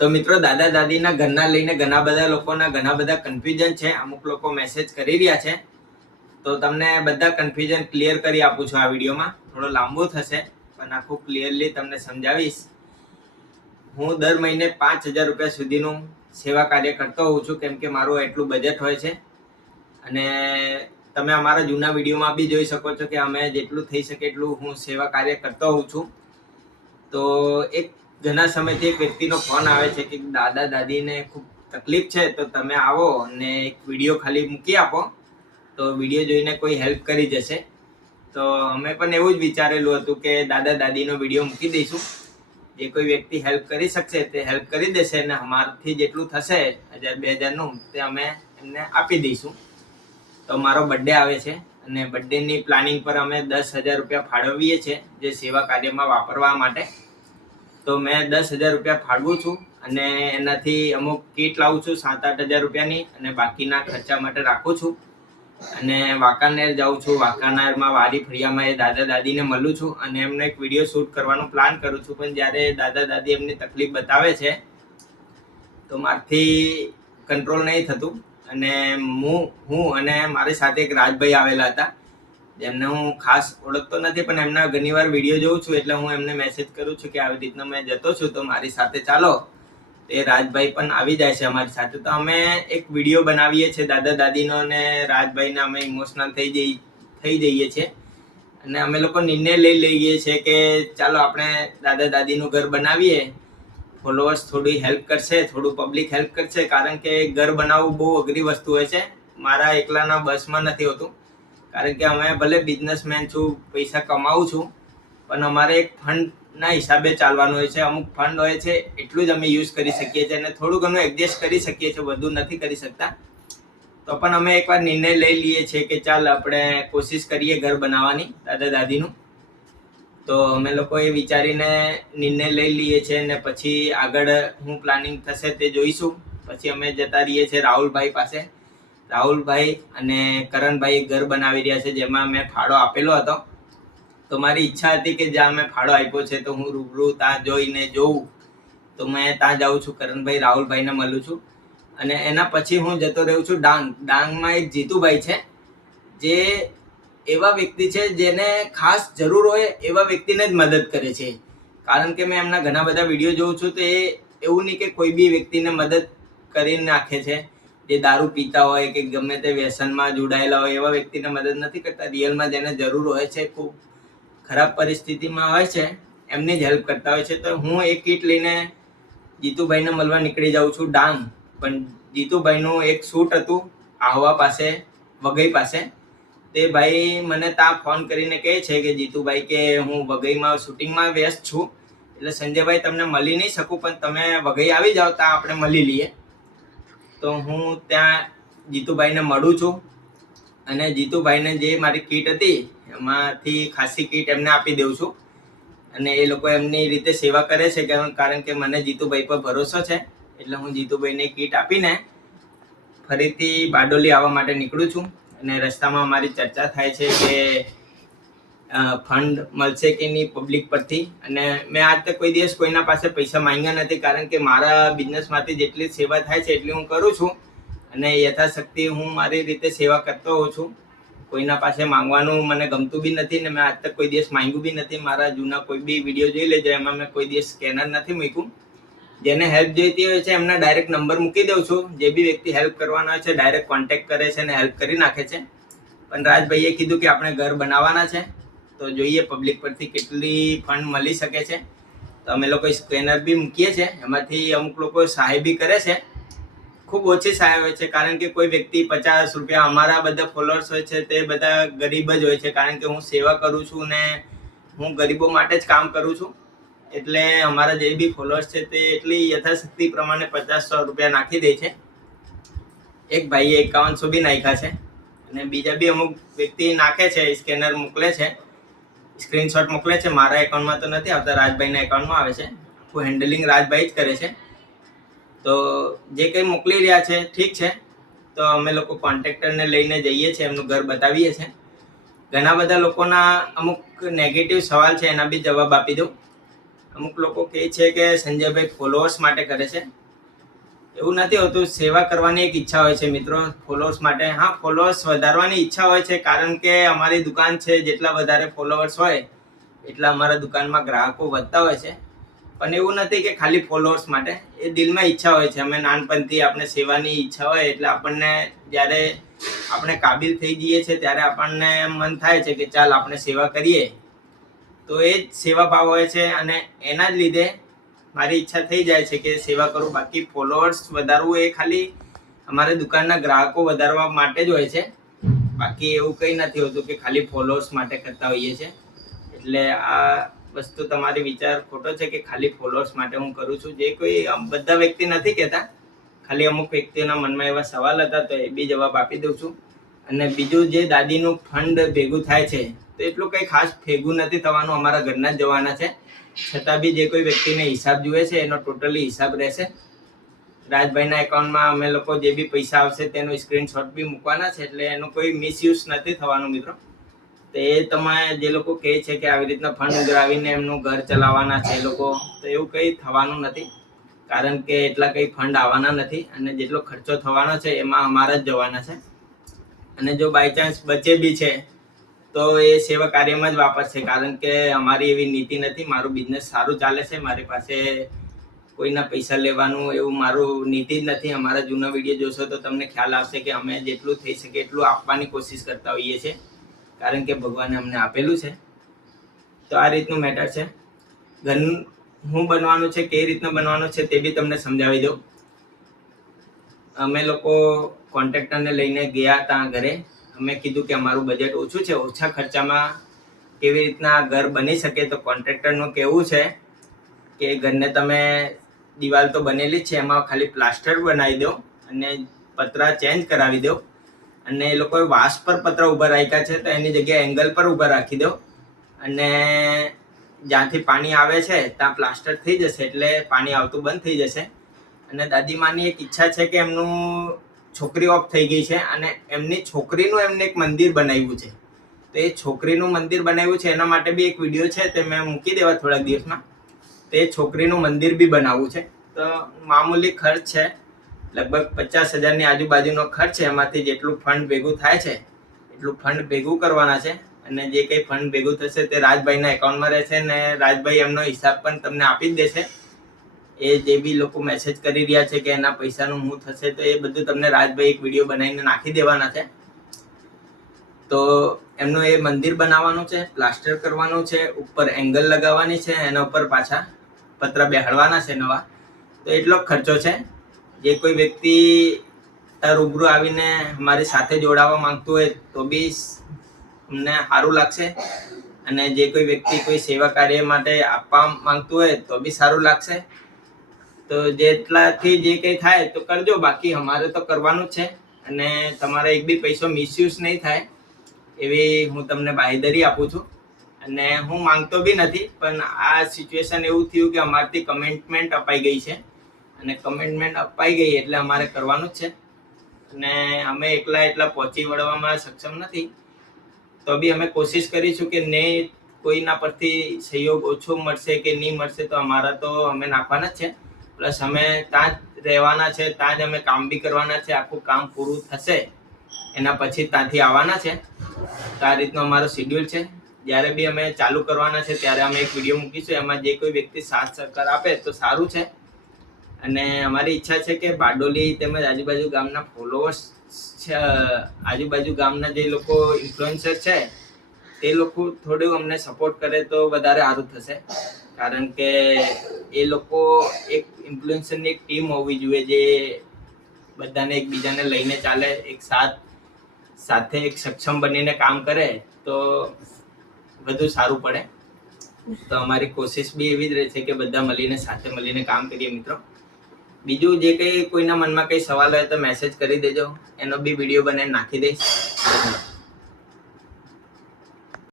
તો મિત્રો દાદા દાદીના ઘરના લઈને ઘણા બધા લોકોના ઘણા બધા કન્ફ્યુઝન છે. અમુક લોકો મેસેજ કરી રહ્યા છે, તો તમને બધા કન્ફ્યુઝન ક્લિયર કરી આપું છું. આ વિડીયોમાં થોડો લાંબુ થશે પણ આખું ક્લિયરલી તમને સમજાવીશ. હું દર મહિને 5,000 રૂપિયા સુધીનું સેવા કાર્ય કરતો હોઉં છું, કેમ કે મારું એટલું બજેટ હોય છે. અને તમે અમારા જૂના વિડીયોમાં બી જોઈ શકો છો કે અમે જેટલું થઈ શકે એટલું હું સેવા કાર્ય કરતો હોઉં છું. તો એક ઘણા સમયથી એક વ્યક્તિનો ફોન આવે છે કે દાદા દાદીને ખૂબ તકલીફ છે, તો તમે આવો અને એક વિડીયો ખાલી મૂકી આપો, તો વિડીયો જોઈને કોઈ હેલ્પ કરી જશે. તો અમે પણ એવું જ વિચારેલું હતું કે દાદા દાદીનો વિડીયો મૂકી દઈશું. જે કોઈ વ્યક્તિ હેલ્પ કરી શકશે તે હેલ્પ કરી દેશે, અને અમારાથી જેટલું થશે 1,000-2,000નું તે અમે એમને આપી દઈશું. તો મારો બર્થડે આવે છે અને બર્થડેની પ્લાનિંગ પર અમે 10,000 રૂપિયા ફાળવીએ છીએ જે સેવા કાર્યમાં વાપરવા માટે. તો મેં 10,000 રૂપિયા ફાળવું છું અને એનાથી અમુક કીટ લાવું છું 7-8 હજાર રૂપિયાની, અને બાકીના ખર્ચા માટે રાખું છું. અને વાંકાનેર જાઉં છું. વાંકાનેરમાં વારી ફળિયામાં એ દાદા દાદીને મળું છું અને એમને એક વિડીયો શૂટ કરવાનો પ્લાન કરું છું. પણ જ્યારે દાદા દાદી એમની તકલીફ બતાવે છે તો મારથી કંટ્રોલ નહીં થતું. અને હું અને મારી સાથે એક રાજભાઈ આવેલા હતા, જેમને હું ખાસ ઓળખતો નથી, પણ એમના ઘણીવાર વિડીયો જોઉં છું, એટલે હું એમને મેસેજ કરું છું કે આવી રીતના મેં જતો છું તો મારી સાથે ચાલો. એ રાજભાઈ પણ આવી જાય છે અમારી સાથે. તો અમે એક વિડીયો બનાવીએ છીએ દાદા દાદીનો, અને રાજભાઈને અમે ઇમોશનલ થઈ જઈએ છીએ. અને અમે લોકો નિર્ણય લઈ લઈએ છીએ કે ચાલો આપણે દાદા દાદીનું ઘર બનાવીએ. ફોલોઅર્સ થોડી હેલ્પ કરશે, થોડું પબ્લિક હેલ્પ કરશે, કારણ કે ઘર બનાવવું બહુ અઘરી વસ્તુ હોય છે. મારા એકલાના બસમાં નથી હોતું, કારણ કે અમે ભલે બિઝનેસમેન છું, પૈસા કમાવું છું, પણ અમારે એક ફંડના હિસાબે ચાલવાનું હોય છે. અમુક ફંડ હોય છે એટલું જ અમે યુઝ કરી શકીએ છીએ, અને થોડું ઘણું એડજસ્ટ કરી શકીએ છીએ, બધું નથી કરી શકતા. તો પણ અમે એકવાર નિર્ણય લઈ લઈએ છીએ કે ચાલ આપણે કોશિશ કરીએ ઘર બનાવવાની દાદા દાદીનું. તો અમે લોકો એ વિચારીને નિર્ણય લઈ લઈએ છીએ, અને પછી આગળ શું પ્લાનિંગ થશે તે જોઈશું. પછી અમે જતા રહીએ છીએ રાહુલભાઈ પાસે. રાહુલભાઈ અને કરણભાઈ એક ઘર બનાવી રહ્યા છે, જેમાં મેં ફાળો આપેલો હતો. તો મારી ઈચ્છા હતી કે જ્યાં મેં ફાળો આપ્યો છે તો હું રૂબરૂ ત્યાં જોઈને જોઉં. તો મેં ત્યાં જાઉં છું, કરણભાઈ રાહુલભાઈને મળું છું. અને એના પછી હું જતો રહું છું ડાંગમાં એક જીતુભાઈ છે, જે એવા વ્યક્તિ છે જેને ખાસ જરૂર હોય એવા વ્યક્તિને જ મદદ કરે છે. કારણ કે મેં એમના ઘણા બધા વિડીયો જોઉં છું, તો એ એવું નહીં કે કોઈ બી વ્યક્તિને મદદ કરી નાખે છે. જે દારૂ પીતા હોય કે ગમે તે વ્યસનમાં જોડાયેલા હોય એવા વ્યક્તિને મદદ નથી કરતા. રિયલમાં જેને જરૂર હોય છે, ખૂબ ખરાબ પરિસ્થિતિમાં હોય છે, એમની જ હેલ્પ કરતા હોય છે. તો હું એક કીટ લઈને જીતુભાઈને મળવા નીકળી જાઉં છું ડાંગ. પણ જીતુભાઈનું એક શૂટ હતું આહવા પાસે, વઘઈ પાસે. તે ભાઈ મને ત્યાં ફોન કરીને કહે છે કે જીતુભાઈ કે હું વઘઈમાં શૂટિંગમાં વ્યસ્ત છું, એટલે સંજયભાઈ તમને મળી નહીં શકું, પણ તમે વઘઈ આવી જાઓ ત્યાં આપણે મળી લઈએ. તો હું ત્યાં જીતુભાઈને મળું છું, અને જીતુભાઈને જે મારી કીટ હતી એમાંથી ખાસી કીટ એમને આપી દઉં છું. અને એ લોકો એમની રીતે સેવા કરે છે, કારણ કે મને જીતુભાઈ પર ભરોસો છે. એટલે હું જીતુભાઈને કીટ આપીને ફરીથી બારડોલી આવવા માટે નીકળું છું. અને રસ્તામાં અમારી ચર્ચા થાય છે કે ફંડ મળશે કે નહીં પબ્લિક પરથી. અને મેં આજ તક કોઈ દિવસ કોઈના પાસે પૈસા માંગ્યા નથી, કારણ કે મારા બિઝનેસમાંથી જેટલી સેવા થાય છે એટલી હું કરું છું. અને યથાશક્તિ હું મારી રીતે સેવા કરતો હોઉં છું. કોઈના પાસે માંગવાનું મને ગમતું બી નથી, ને મેં આજ તક કોઈ દિવસ માંગ્યું બી નથી. મારા જૂના કોઈ બી વિડીયો જોઈ લેજો, એમાં મેં કોઈ દિવસ સ્કેનર નથી મૂક્યું. જેને હેલ્પ જોઈતી હોય છે એમના ડાયરેક્ટ નંબર મૂકી દઉં છું. જે બી વ્યક્તિ હેલ્પ કરવાના હોય છે ડાયરેક્ટ કોન્ટેક્ટ કરે છે અને હેલ્પ કરી નાખે છે. પણ રાજભાઈએ કીધું કે આપણે ઘર બનાવવાના છે, તો જોઈએ પબ્લિક પરથી કેટલી ફંડ મળી શકે છે. તો અમે લોકો સ્કેનર બી મૂકીએ છીએ, એમાંથી અમુક લોકો સહાય બી કરે છે. ખૂબ ઓછી સહાય હોય છે, કારણ કે કોઈ વ્યક્તિ 50 રૂપિયા, અમારા બધા ફોલોઅર્સ હોય છે તે બધા ગરીબ જ હોય છે, કારણ કે હું સેવા કરું છું ને હું ગરીબો માટે જ કામ કરું છું. એટલે અમારા જે બી ફોલોઅર્સ છે તે એટલી યથાશક્તિ પ્રમાણે 50-100 રૂપિયા નાખી દે છે. એક ભાઈએ 5100 બી નાખ્યા છે, અને બીજા બી અમુક વ્યક્તિ નાખે છે, સ્કેનર મોકલે છે, સ્ક્રીનશોટ મોકલે છે. મારા એકાઉન્ટમાં તો નથી આવતા, રાજભાઈના એકાઉન્ટમાં આવે છે. આખું હેન્ડલિંગ રાજભાઈ જ કરે છે. તો જે કંઈ મોકલી રહ્યા છે ઠીક છે. તો અમે લોકો કોન્ટ્રાક્ટરને લઈને જઈએ છીએ, એમનું ઘર બતાવીએ છીએ. ઘણા બધા લોકોના અમુક નેગેટિવ સવાલ છે, એના બી જવાબ આપી દઉં. અમુક લોકો કહે છે કે સંજયભાઈ ફોલોઅર્સ માટે કરે છે. એવું નથી હોતું. સેવા કરવાની એક ઈચ્છા હોય છે મિત્રો ફોલોઅર્સ માટે. હા, ફોલોઅર્સ વધારવાની ઈચ્છા હોય છે, કારણ કે અમારી દુકાન છે, જેટલા વધારે ફોલોઅર્સ હોય એટલા અમારા દુકાનમાં ગ્રાહકો વધતા હોય છે. પણ એવું નથી કે ખાલી ફોલોઅર્સ માટે, એ દિલમાં ઈચ્છા હોય છે. અમે નાનપણથી આપણે સેવાની ઈચ્છા હોય એટલે આપણને જ્યારે આપણે કાબિલ થઈ જઈએ છીએ ત્યારે આપણને મન થાય છે કે ચાલ આપણે સેવા કરીએ. તો એ જ સેવા ભાવ હોય છે અને એના જ લીધે મારી ઈચ્છા થઈ જાય છે કે સેવા કરું. બાકી ફોલોઅર્સ વધારવું એ ખાલી અમારી દુકાનના ગ્રાહકો વધારવા માટે જ હોય છે. બાકી એવું કંઈ નથી હોતું કે ખાલી ફોલોઅર્સ માટે કરતા હોઈએ છીએ. એટલે આ વસ્તુ તમારી વિચાર ખોટો છે કે ખાલી ફોલોઅર્સ માટે હું કરું છું. જે કોઈ બધા વ્યક્તિ નથી કહેતા, ખાલી અમુક વ્યક્તિઓના મનમાં એવા સવાલ હતા તો એ બી જવાબ આપી દઉં છું. અને બીજું, જે દાદીનું ફંડ ભેગું થાય છે તો એટલું કંઈ ખાસ ભેગું નથી થવાનું, અમારા ઘરના જ જવાના છે. છતાં બી જે કોઈ વ્યક્તિને હિસાબ જોઈએ છે એનો ટોટલી હિસાબ રહેશે. રાજભાઈના એકાઉન્ટમાં અમે લોકો જે બી પૈસા આવશે તેનો સ્ક્રીનશોટ બી મૂકવાના છે, એટલે એનો કોઈ મિસયુઝ નથી થવાનું મિત્રો. તો એ તમે જે લોકો કહે છે કે આવી રીતના ફંડ ઉઘરાવીને એમનું ઘર ચલાવવાના છે એ લોકો, તો એવું કંઈ થવાનું નથી. કારણ કે એટલા કંઈ ફંડ આવવાના નથી અને જેટલો ખર્ચો થવાનો છે એમાં અમારા જ જવાના છે. અને જો બાય ચાન્સ બચે બી છે તો એ સેવા કાર્યમાં જ વાપરશે, કારણ કે અમારી એવી નીતિ નથી. મારું બિઝનેસ સારું ચાલે છે, મારી પાસે કોઈના પૈસા લેવાનું એવું મારું નીતિ જ નથી. અમારા જૂના વિડીયો જોશો તો તમને ખ્યાલ આવશે કે અમે જેટલું થઈ શકે એટલું આપવાની કોશિશ કરતા હોઈએ છીએ, કારણ કે ભગવાને અમને આપેલું છે. તો આ રીતનું મેટર છે. ઘર હું બનવાનું છે, કઈ રીતના બનવાનું છે તે બી તમને સમજાવી દઉં. અમે લોકો કોન્ટ્રાક્ટરને લઈને ગયા હતા ઘરે. અમે કીધું કે અમારું બજેટ ઓછું છે, ઓછા ખર્ચામાં કેવી રીતના ઘર બની શકે. તો કોન્ટ્રાક્ટરનું કહેવું છે કે ઘરને તમે, દિવાલ તો બનેલી જ છે, એમાં ખાલી પ્લાસ્ટર બનાવી દો અને પતરા ચેન્જ કરાવી દો. અને એ લોકોએ વાસ પર પતરા ઊભા રાખ્યા છે, તો એની જગ્યાએ એંગલ પર ઊભા રાખી દો. અને જ્યાંથી પાણી આવે છે ત્યાં પ્લાસ્ટર થઈ જશે, એટલે પાણી આવતું બંધ થઈ જશે. અને દાદીમાની એક ઈચ્છા છે કે એમનું છોકરી ઓફ થઈ ગઈ છે અને એમની છોકરીનું એમને એક મંદિર બનાવ્યું છે. તો એ છોકરીનું મંદિર બનાવ્યું છે એના માટે બી એક વિડીયો છે, તે મેં મૂકી દેવા થોડાક દિવસમાં. તો એ છોકરીનું મંદિર બી બનાવવું છે. તો મામૂલી ખર્ચ છે, લગભગ 50,000ની આજુબાજુનો ખર્ચ છે. એમાંથી જેટલું ફંડ ભેગું થાય છે એટલું ફંડ ભેગું કરવાના છે. અને જે કંઈ ફંડ ભેગું થશે તે રાજભાઈના એકાઉન્ટમાં રહેશે ને રાજભાઈ એમનો હિસાબ પણ તમને આપી જ દેશે. એ જે બી લોકો મેસેજ કરી રહ્યા છે કે એના પૈસાનું શું થશે, તો એ બધું તમને રાજભાઈ એક વિડીયો બનાવીને નાખી દેવાના છે. તો એમનું એ મંદિર બનાવવાનું છે, પ્લાસ્ટર કરવાનું છે, ઉપર એંગલ લગાવવાની છે, એના ઉપર પાછા પતરા બેહાડવાના છે નવા. તો એટલો ખર્ચો છે. જે કોઈ વ્યક્તિ રૂબરૂ આવીને અમારી સાથે જોડાવા માંગતું હોય તો બી અમને સારું લાગશે. અને જે કોઈ વ્યક્તિ કોઈ સેવા કાર્ય માટે આપવા માંગતું હોય તો બી સારું લાગશે. તો જેટલાથી જે કંઈ થાય તો કરજો. બાકી અમારે તો કરવાનું જ છે અને તમારે એક બી પૈસો મિસયુઝ નહીં થાય એવી હું તમને બાંહેધરી આપું છું. અને હું માંગતો બી નથી, પણ આ સિચ્યુએશન એવું થયું કે અમારથી કમિટમેન્ટ અપાઈ ગઈ છે અને કમિટમેન્ટ અપાઈ ગઈ એટલે અમારે કરવાનું જ છે. અને અમે એટલા પહોંચી વળવામાં સક્ષમ નથી, તો બી અમે કોશિશ કરીશું કે નહીં, કોઈના પરથી સહયોગ ઓછો મળશે કે નહીં મળશે તો અમારા તો અમે નાખવાના જ છે. પ્લસ અમે ત્યાં જ રહેવાના છે, ત્યાં જ અમે કામ બી કરવાના છે. આખું કામ પૂરું થશે એના પછી ત્યાંથી આવવાના છે. તો આ રીતનો અમારો શેડ્યુલ છે. જ્યારે બી અમે ચાલુ કરવાના છે ત્યારે અમે એક વિડીયો મૂકીશું. એમાં જે કોઈ વ્યક્તિ સાથ સહકાર આપે તો સારું છે. અને અમારી ઈચ્છા છે કે બારડોલી તેમજ આજુબાજુ ગામના ફોલોઅર્સ છે, આજુબાજુ ગામના જે લોકો ઇન્ફ્લુએન્સર છે તે લોકો થોડું અમને સપોર્ટ કરે તો વધારે સારું થશે. કારણ કે એ લોકો એક ઇન્ફ્લુએન્સરની એક ટીમ હોવી જોઈએ જે બધાને એકબીજાને લઈને ચાલે, એક સાથે એક સક્ષમ બનીને કામ કરે તો વધુ સારું પડે. તો અમારી કોશિશ બી એવી જ રહે છે કે બધા મળીને સાથે મળીને કામ કરીએ મિત્રો. બીજું જે કંઈ કોઈના મનમાં કંઈ સવાલ હોય તો મેસેજ કરી દેજો, એનો બી વિડીયો બનાવીને નાખી દઈશ.